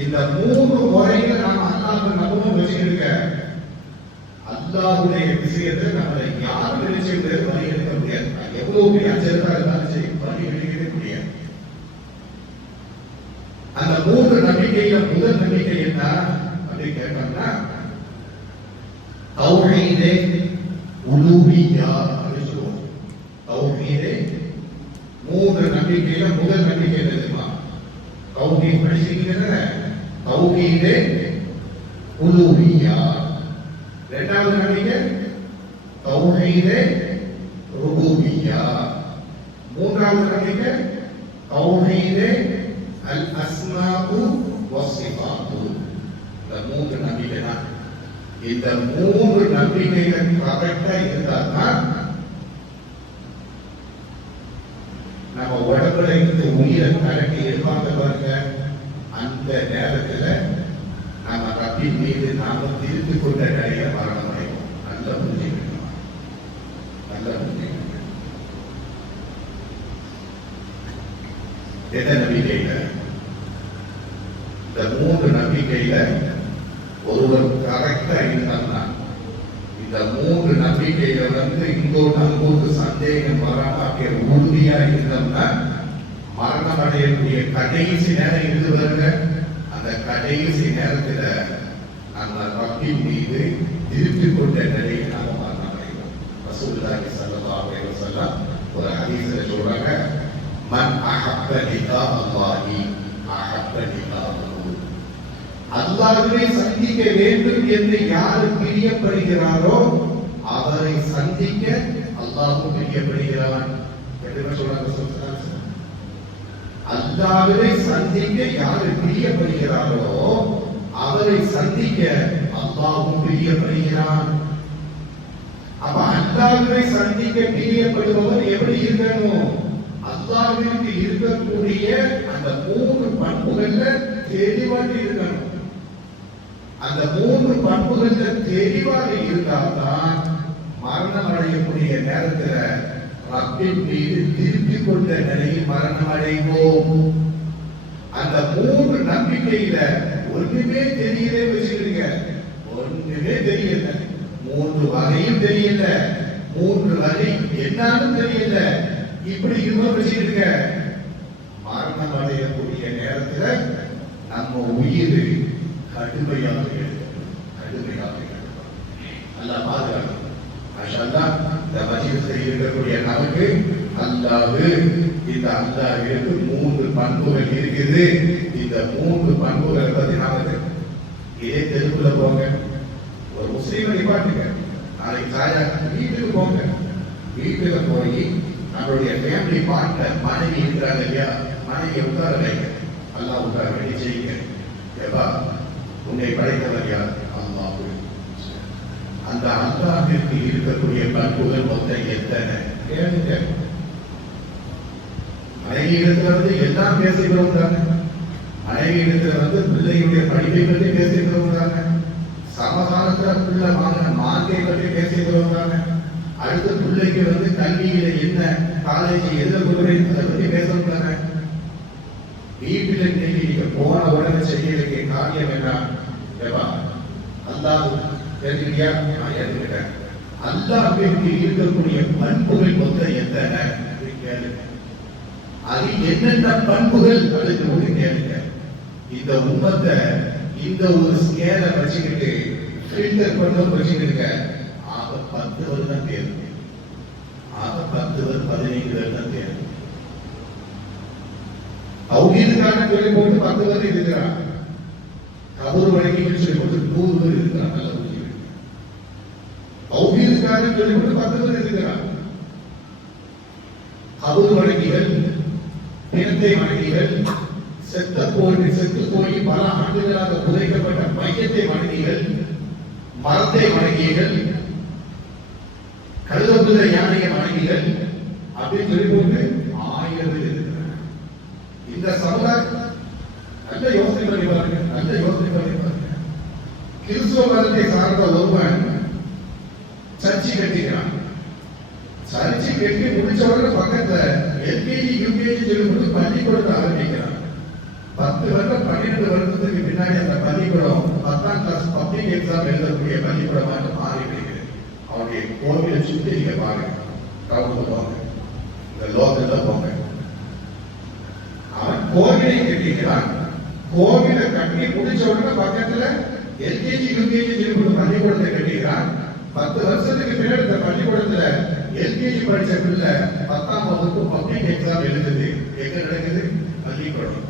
இந்த 3 முறையில நாம அல்லாஹ்வை நம்பவும் வச்சுக்கிருக்க அல்லாஹ்வுடைய விஷயத்தை நம்மளை யாரும் நினைச்சு வழி எடுக்க முடியாது. எவ்வளவு பெரிய அச்சத்தா இருந்தாலும் சரி வழி எடுக்கவே முடியாது. அந்த 3 நம்பிக்கையில முதல் நம்பிக்கை என்ன அப்படின்னு கேட்டோம்னா தௌஹீதே உலூஹிய்யா அப்படின்னு சொல்லுவோம். தௌஹீதே 3 நம்பிக்கையில முதல் நம்பிக்கை என்ன தெரியுமா? தௌஹீத் படிச்சிருக்கீங்க. தௌஹீதே உலூஹிய்யா. இரண்டாவது நம்பிக்கை தௌஹீதே ருபூபிய்யா. மூன்றாவது நம்பிக்கை தௌஹீதே அல் அஸ்மாஉ வஸ்ஸிஃபாத்து. இந்த 3 நம்பிக்கை தான். இந்த 3 நம்பிக்கைகள் கரெக்டா இருந்தாதான் நம்ம உடம்புல இருந்து உயிரை கலட்டி எடுப்பாங்க பாருங்க. அந்த நேரத்துல நம்ம ரப்பின் மீது நாம திருப்பி கொண்ட நிறைய மரணம் அடைவோம். நல்ல புரிஞ்சுக்கணும், நல்ல புரிஞ்சுக்கணும். எந்த நம்பிக்கையில? இந்த 3 நம்பிக்கையில ஒருவர் கரெக்டா இருந்தான்னா, இந்த 3 நம்பிக்கையில இங்கோட்டு சந்தேகம் வராம அப்படியே உறுதியா இருந்தோம்னா மரணம் அடையக்கூடிய கடைசி நேரம் இருந்து வருங்க. அந்த கடைசி நேரத்துல நம்ம ரப்பின் மீது திருப்பி கொண்ட நிலையை நாம மரணம் அடைவோம். ரசூலுல்லாஹி ஸல்லல்லாஹு அலைஹி வஸல்லம் ஒரு ஹதீஸ்ல சொல்றாங்க, மன் அஹப்ப லிகா அல்லாஹி அஹப்ப லிகாஹு. அல்லாஹ்வை சந்திக்க வேண்டும் என்று யார் பிரியப்படுகிறாரோ அவரை சந்திக்க அல்லாஹ்வும் பிரியப்படுகிறான் என்று சொல்றாங்க. அல்லாஹ்வை சந்திக்க யார் பிரியப்படுகிறாரோ அவரை சந்திக்க அல்லாஹ்வும் பிரியப்படுகிறான். அப்ப அல்லாஹ்வை சந்திக்க பிரியப்படுபவர் எப்படி இருக்கணும்? அல்லாஹ்விற்கு இருக்கக்கூடிய அந்த 3 பண்புகள்ல தெளிவாக இருக்கணும். அந்த 3 பண்புகள்ல தெளிவாக இருந்தால்தான் மரணம் அடையக்கூடிய நேரத்துல ரப்பின் மீது திருப்பி கொண்ட நிலையில் மரணம் அடைவோம். அந்த 3 நம்பிக்கையில ஒண்ணுமே தெரியல வச்சுக்கிறீங்க. ஒண்ணுமே தெரியல, 3 வகையும் தெரியல, 3 வகை என்னன்னு தெரியல. இப்படி இருக்க வச்சுக்கிட்டு மரணம் அடையக்கூடிய நேரத்துல நம்ம உயிர் கடுமையாக அல்ல பாதுகாக்கும். இந்த மஜ்லிஸில் இருக்கக்கூடிய நமக்கு அல்லாஹ்வு இந்த அல்லாஹ்விற்கு 3 பண்புகள் இருக்குது. இந்த 3 பண்புகளை பத்தி நமக்கு இதே தெருவுல போங்க, ஒரு முஸ்லீமை நிப்பாட்டுங்க, நாளைக்கு சாயா வீட்டுக்கு போங்க, வீட்டுல போய் நம்மளுடைய ஃபேமிலி பார்ட்னர் மனைவி இருக்கிறாங்க இல்லையா, மனைவியை உட்கார வைங்க, அல்லாஹ் உட்கார வேண்டி செய்யுங்க. ஏப்பா உன்னை படைத்தவர் யார்? அல்லாஹ். அந்த அல்லாஹ்விற்கு இருக்கக்கூடிய பண்புகள் மொத்தம் எத்தனை கேளுங்க. மனைவி இடத்துல எல்லாம் பேசுகிறோம் தானே. மனைவி இடத்துல பிள்ளைகளுடைய படிப்பை பற்றி பேசுகிறோம் தானே. சமகாலத்துல பிள்ளை வாங்கின மார்க்கை பற்றி பேசுகிறோம் தானே. அடுத்த பிள்ளைக்கு கல்வியில என்ன காலேஜ் எதிர்கொள்கிறேன் அதை பற்றி பேசணும் தானே. வீட்டில் இன்னைக்கு நீங்க போன உடனே செய்ய வேண்டிய காரியம் என்ன? அல்லாஹ் தெரிஞ்சுக்கியா? நான் ஏற்றுக்கிட்டேன். அல்லாஹ்விற்கு இருக்கக்கூடிய பண்புகள் மொத்தம் எத்தனை கேளுங்க. அது என்னென்ன பண்புகள் அதுக்கு கேளுங்க. இந்த உம்மத்தை இந்த ஒரு ஸ்கேலை வச்சுக்கிட்டு ஃபில்டர் பண்ண வச்சுக்கிட்டு ஆக 10 வருடம் தேவை. ஆக 10 வருடம் 15 வருடம் தேவை. தௌஹீதுக்கான சொல்லி போட்டு 10 வருடம் இருக்கிறான். கபூர் வழங்கின்னு சொல்லி போட்டு 100 பேர் இருக்கிறான். நல்ல புரிஞ்சு. தௌஹீதுக்கான சொல்லி போட்டு 10 பேர் இருக்கிறான். கபூர் வழங்கிகள், பிணத்தை வணங்கிகள், செத்து போய் பல ஆண்டுகளாக புதைக்கப்பட்ட மையத்தை வணங்கிகள், மரத்தை வணங்கிகள், கழுதகுதிரை யானையை வணங்கிகள் அப்படின்னு சொல்லி போட்டு 1000 பேர் இருக்கிறாங்க. இந்த சமுதாயம் நல்ல யோசனை பண்ணி பாருங்க, நல்ல யோசனை பண்ணி பாருங்க. கிறிஸ்துவ மதத்தை சார்ந்த ஒருவன் சர்ச்சை கட்டிக்கிறான். சர்ச்சை கட்டி முடிச்சவங்க பக்கத்துல எல்கேஜி யூகேஜி சொல்லி பள்ளிக்கூடத்தை ஆரம்பிக்கிறான். 10 வருடம் 12 வருடத்துக்கு எக்ஸாம் எழுதக்கூடிய பள்ளிக்கூடமாக மாறி வருகிறது. அவனுடைய கோவிலை சுற்றி நீங்க பாருங்க, டவுன்ல போங்க, இந்த லோக்கல்ல போங்க. அவன் கோவிலை கட்டிக்கிறான். கோவிலை கட்டி முடிச்ச உடனே பக்கத்துல எல்கேஜி யூகேஜி பள்ளிக்கூடத்தை கட்டிக்கிறான். 10 வருஷத்துக்கு பின்னாடி இந்த பள்ளிக்கூடத்துல எல்கேஜி படிச்ச பிள்ளை 10ஆம் வகுப்பு பப்ளிக் எக்ஸாம் எழுதுது. எங்க நடக்குது? பள்ளிக்கூடம்.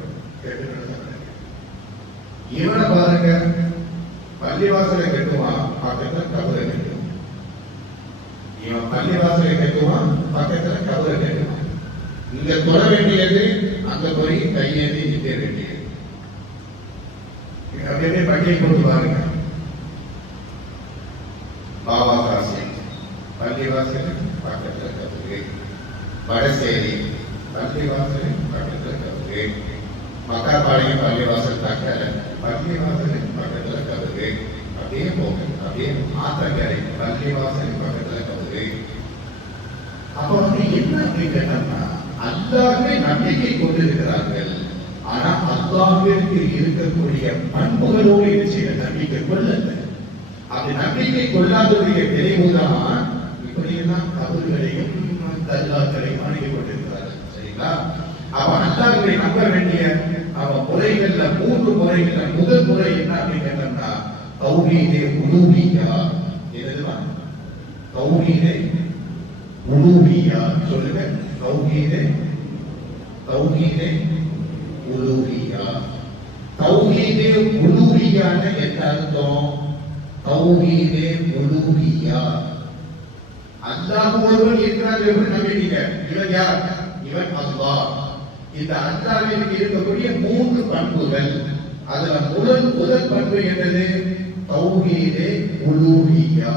இவனை பாருங்க, பள்ளிவாசலை கட்டுவான், பக்கத்துல கபரை கட்டுவான். இவன் பள்ளிவாசலை கட்டுவான், பக்கத்துல கபரை கட்டுவான். இங்க தொட வேண்டியது அங்க போய் கையேந்தி நிற்க வேண்டியது. அப்படியே பள்ளியை கொண்டு பாருங்க. பாபா காசியம் பள்ளிவாசல் பக்கத்துல கபரு, வடசேரி பள்ளிவாசல் பக்கத்துல கபரு, மக்காபாளையம் பள்ளிவாசல் தக்கல பள்ளிவாசல் பக்கத்துல கபரு, அப்படியே போக அப்படியே ஆத்தங்கரை பள்ளிவாசல் பக்கத்துல கபரு. அப்ப என்ன கேட்டோம்னா, அல்லாஹ்வை நம்பிக்கை கொண்டிருக்கிறார்கள். ஆனா அல்லாஹ்விற்கு இருக்கக்கூடிய பண்புகளோடு இருக்கிற நம்பிக்கை கொள்ளல. அப்படி நம்பிக்கை கொள்ளாதவருடைய விளைவுதான் இப்படியெல்லாம் கபர்களையும் தல்லாக்களையும் அணுகி கொண்டிருக்கிறார்கள். சரிங்களா? அவ அல்லாஹ்வை நம்ப வேண்டிய அவன் முறைகள்ல 3 முறைகள்ல முதல் முறை என்ன அப்படின்னு கேட்டோம்னா, தௌஹீதே உலூஹிய்யா. என்னதுமா? தௌஹீதே உலூஹிய்யா. சொல்லுங்க, தௌஹீதே உலூஹிய்யா. தௌஹீதே உலூஹிய்யான்னு என்ன அர்த்தம்? தௌஹீதே உலூஹிய்யா, அல்லாஹ் ஒருவன் இருக்கிறார் என்று நம்பிட்டீங்க. இவன் யார்? இவன் அல்லாஹ். இந்த அல்லாஹ்விற்கு இருக்கக்கூடிய 3 பண்புகள். அதுல முதல் பண்பு என்னது? தௌஹீதே உலூஹிய்யா.